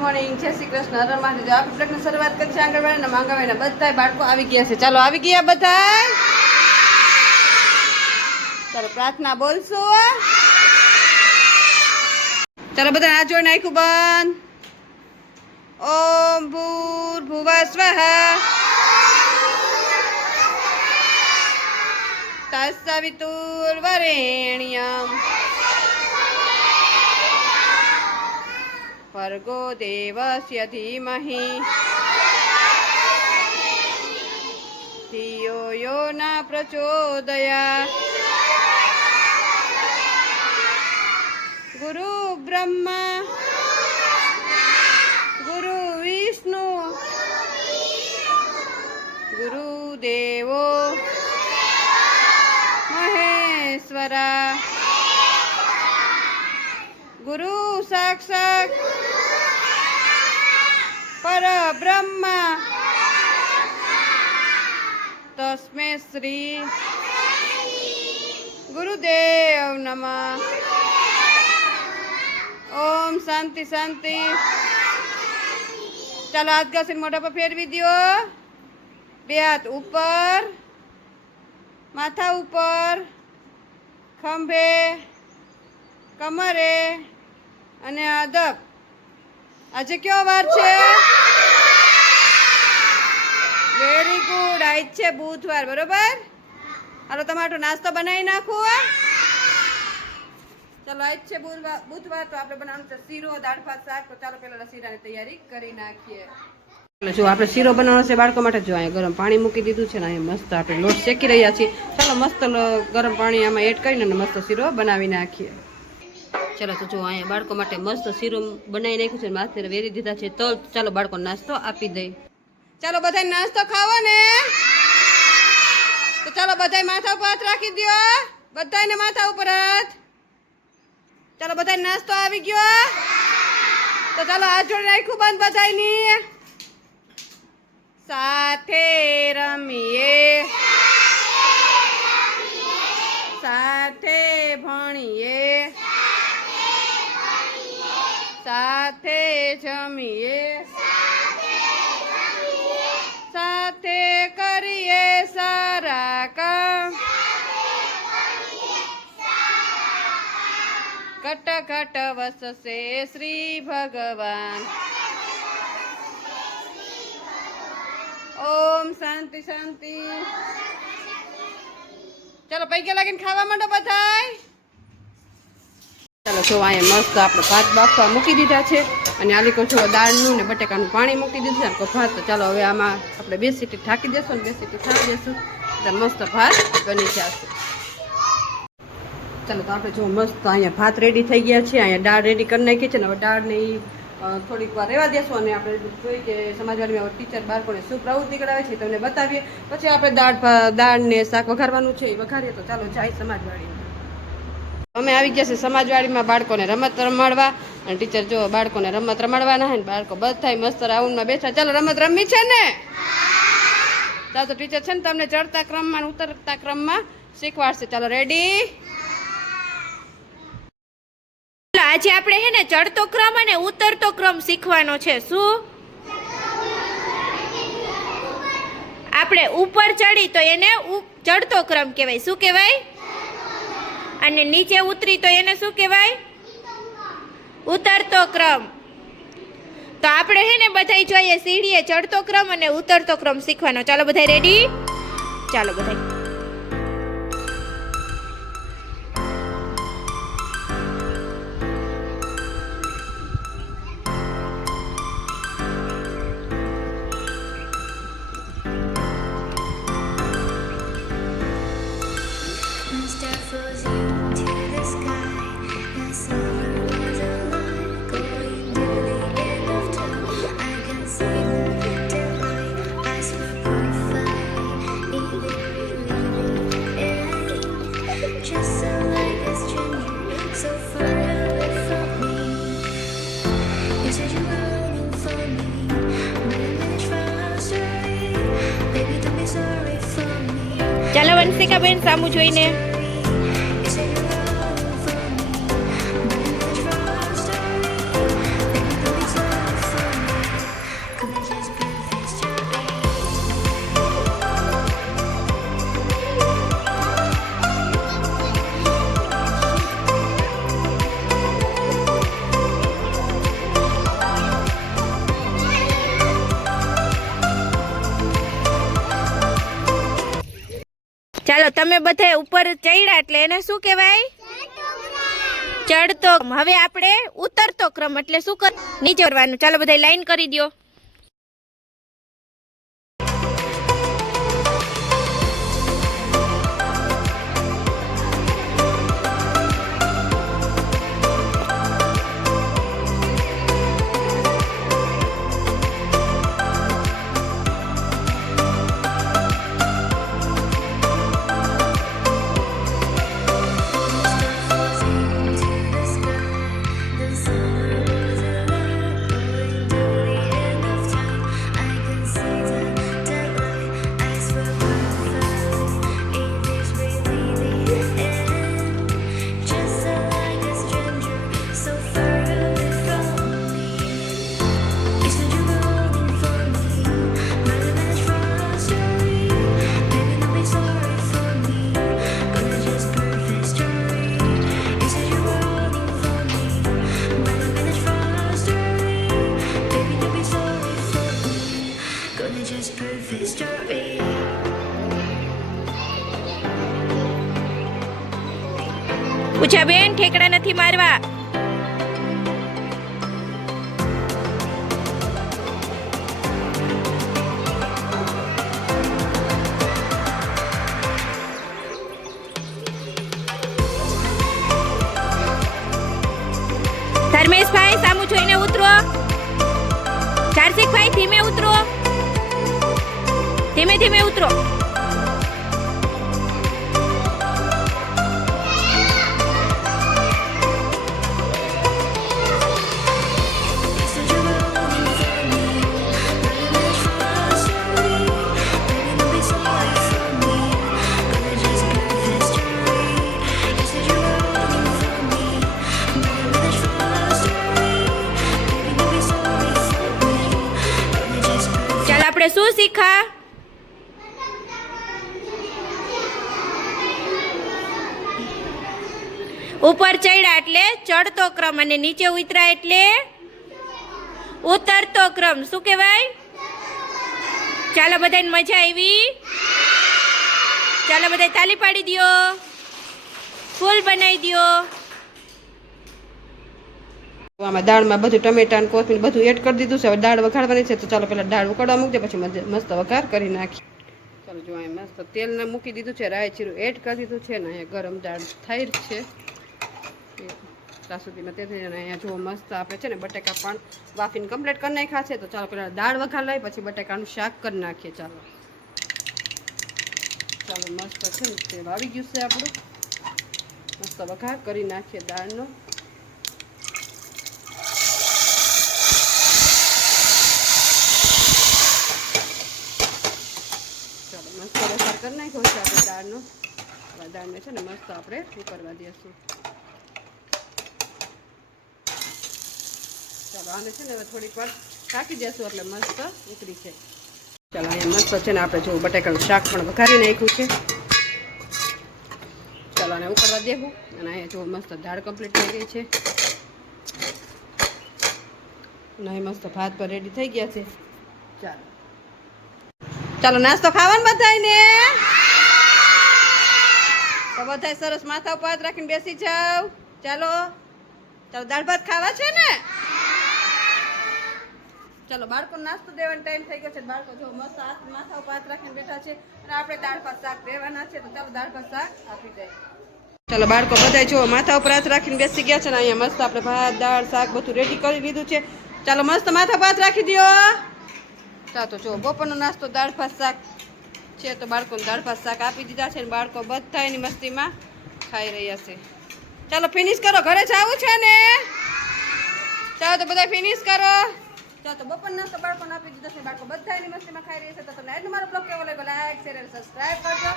Morning, જય શ્રી કૃષ્ણ, હર મહાદેવ. આપણે બ્લોગની શરૂઆત કરી છે આંગણવાડીના માંગણવાડીના બધા બાળકો આવી ગયા છે. ચાલો આવી ગયા બધા. ચાલો પ્રાર્થના બોલશું. ચાલો બધા હાથ જોડે નાખ્યું બંધ. ઓમ ભૂર્ભુવઃ સ્વઃ તત્સવિતુર્વરેણ્યં ભર્ગો દેવસ્ય ધીમહિ ધિયો યો ન પ્રચોદયાत्. ગુરુ બ્રહ્મા ગુરુ વિષ્ણુ ગુરુદેવો મહેશ્વરા ગુરુ સાક્ષાત પરબ્રહ્મ તસ્मै શ્રી ગુરુદેવ નમઃ. ઓમ શાંતિ શાંતિ. ચાલો હાથ ઘસીને મોઢા પર ફેરવી દો. બે હાથ ઉપર, માથા ઉપર, ખંભે, કમરે અને અદબ. આજે કયો વાર છે? Very good. આજ છે બુધવાર, બરોબર? હાલો તમારો નાસ્તો બનાવી નાખું. ચાલો આજ છે બુધવાર, તો આપણે બનાવવાનું છે શીરો, દાળ ભાત, શાક. તો ચાલો પહેલા શીરાની તૈયારી કરી નાખીએ. જો આપણે શીરો બનાવવાનો છે બાળકો માટે. જો અહીંયા ગરમ પાણી મૂકી દીધું છે ને અહીંયા મસ્ત આપણે લોટ શેકી રહ્યા છીએ. ચાલો મસ્ત ગરમ પાણી આમાં એડ કરીને મસ્ત શીરો બનાવી નાખીએ. ચાલો તો જો અહીંયા બાળકો માટે મસ્ત શીરો બનાવી નાખ્યું છે, માથે વેરી દીધા છે. તો ચાલો બાળકો નાસ્તો આપી દઈ. ચાલો બધા નાસ્તો ખાવો ને. તો ચાલો બધા માથા ઉપર હાથ રાખી દો. બધાને માથા ઉપર હાથ. ચાલો બધા નાસ્તો આવી ગયો. તો ચાલો હાથ જોડે રાખ્યું બંધ બધાની. સાથે રમીએ, સાથે ભણીએ, સાથે જમીએ, સાથે કરીએ સારા કામ. ઘટ ઘટ વસશે શ્રી ભગવાન. ઓમ શાંતિ શાંતિ. ચાલો પૈકી લાગીને ખાવા માંડો બધાય. ચાલો જો અહીંયા મસ્ત આપણે ભાત બાફવા મૂકી દીધા છે અને આલીકો જો દાળનું ને બટેકાનું પાણી મૂકી દીધું છે. ભાત તો ચાલો હવે આમાં આપણે 2 સીટી ઢાંકી દેશું ને 2 સીટી થાકી દેશું એટલે મસ્ત ભાત બની જશે. ચાલો તો આપણે જો મસ્ત અહીંયા ભાત રેડી થઈ ગયા છે. અહીંયા દાળ રેડી કરી નાખી છે ને હવે દાળને થોડીક વાર રહેવા દેશું અને આપણે જોઈએ કે સમાજવાડીમાં ટીચર બાળકોને શું પ્રવૃત્તિ કરાવે છે તમને બતાવીએ. પછી આપણે દાળને શાક વઘારવાનું છે એ વઘારીએ. તો ચાલો જાય સમાજવાડીમાં. અમે આવી ગયા છે સમાજવાડીમાં બાળકોને રમત રમાડવા. અને ટીચર જો બાળકોને રમત રમાડવાના છે ને બાળકો બધા મસ્ત રાઉન્ડમાં બેઠા. ચાલો રમત રમવી છે ને. ચાલો તો ટીચર છે ને તમને ચડતા ક્રમમાં ઉતરતા ક્રમમાં શીખવાડશે. ચાલો રેડી. આજે આપણે હે ને ચડતો ક્રમ અને ઉતરતો ક્રમ શીખવાનો છે. શું આપણે ઉપર ચડી તો એને ચડતો ક્રમ કહેવાય. શું કહેવાય? અને નીચે ઉતરી તો એને શું કહેવાય? ઉતરતો ક્રમ. તો આપણે હે ને બધાય જોઈએ સીડીએ ચડતો ક્રમ અને ઉતરતો ક્રમ શીખવાનો. ચાલો બધાય રેડી? ચાલો બધાય. ચાલો વંશિકાબેન સામું જોઈને. તમે બધા ઉપર ચડ્યા એટલે એને શું કહેવાય? ચડતો. હવે આપણે ઉતરતો ક્રમ એટલે શું કર નીચે કરવાનું. ચાલો બધા લાઈન કરી દો. પૂછા બેન, ઠેકડા નથી મારવા. ધર્મેશભાઈ સામુ જોઈને ઉતરો. ચાર્સિકભાઈ ધીમે ઉતરો, ધીમે ધીમે ઉતરો. આપણે શું શીખા? ઉપર ચડ્યા એટલે ચડતો ક્રમ અને નીચે ઉતર્યા એટલે ઉતરતો ક્રમ. શું કહેવાય? ચાલો બધાને મજા આવી? ચાલો બધા તાલી પાડી દો, ફૂલ બનાવી દો. આમાં દાળમાં બધું ટમેટા ને કોથમીર બધું એડ કરી દીધું છે. હવે દાળ વઘારવાની છે તો ચાલો પહેલા દાળ ઉકળવા મૂકી દે, પછી મસ્ત વઘાર કરી નાખી. ચાલો જો અહીંયા મસ્ત તેલ ને મૂકી દીધું છે, રાઈ જીરું એડ કરી દીધું છે ને અહીંયા ગરમ દાળ થઈ છે ત્યાં સુધીમાં. તેથી અહીંયા જો મસ્ત આપણે છે ને બટેકા પણ વાફીને કમ્પ્લીટ કરી નાખ્યા છે. તો ચાલો પહેલાં દાળ વઘાર લઈ પછી બટેકાનું શાક કરી નાખીએ. ચાલો ચાલો મસ્ત છે ને તેલ આવી ગયું છે આપણું. મસ્ત વઘાર કરી નાખીએ દાળનો. મસ્ત વઘાર કરી નાખ્યો છે આપણે દાળનો. હવે દાળને છે ને મસ્ત આપણે ઉકળવા દઈશું. ચાલો આને છે ને હવે થોડીક વાર ઢાંકી દઈશું એટલે મસ્ત ઉકળી છે. ચાલો અહીંયા મસ્ત છે ને આપણે જો બટાકાનું શાક પણ વઘારી નાખ્યું છે. ચાલો આને ઉકળવા દેવું. અને અહીંયા જો મસ્ત દાળ કમ્પ્લીટ થઈ ગઈ છે અને અહીં મસ્ત ભાત પર રેડી થઈ ગયા છે. ચાલો ચાલો નાસ્તો ખાવાનું બધાને. તો બધા સરસ માથા ઉપર હાથ રાખીને બેસી જાવ. ચાલો ચાલો દાળ ભાત ખાવા છે ને. ચાલો બાળકોને નાસ્તો દેવાનો ટાઈમ થઈ ગયો છે. બાળકો જો મસ્ત હાથ માથા ઉપર હાથ રાખીને બેઠા છે અને આપણે દાળ ભાત શાક દેવાના છે. તો ચાલો દાળ ભાત શાક આપી દઈએ. ચાલો બાળકો બધા જો માથા ઉપર હાથ રાખીને બેસી ગયા છે ને અહીંયા મસ્ત આપણે ભાત દાળ શાક બધું રેડી કરી લીધું છે. ચાલો મસ્ત માથા પર હાથ રાખી દો. ચાલો તો જો બપોરનો નાસ્તો દાળ ભાત શાક છે. તો બાળકોને દાળ ભાત શાક આપી દીધા છે ને બાળકો બધા એની મસ્તીમાં ખાઈ રહ્યા છે. ચાલો ફિનિશ કરો, ઘરે જવું છે ને. ચાલો તો બધા ફિનિશ કરો. ચાલો તો બપોર નાસ્તો બાળકોને આપી દીધો છે. બાળકો બધા એની મસ્તીમાં ખાઈ રહ્યા છે. તો તમને આજનો મારો બ્લોગ કેવો લાગ્યો? લાઈક શેર અને સબસ્ક્રાઈબ કરજો.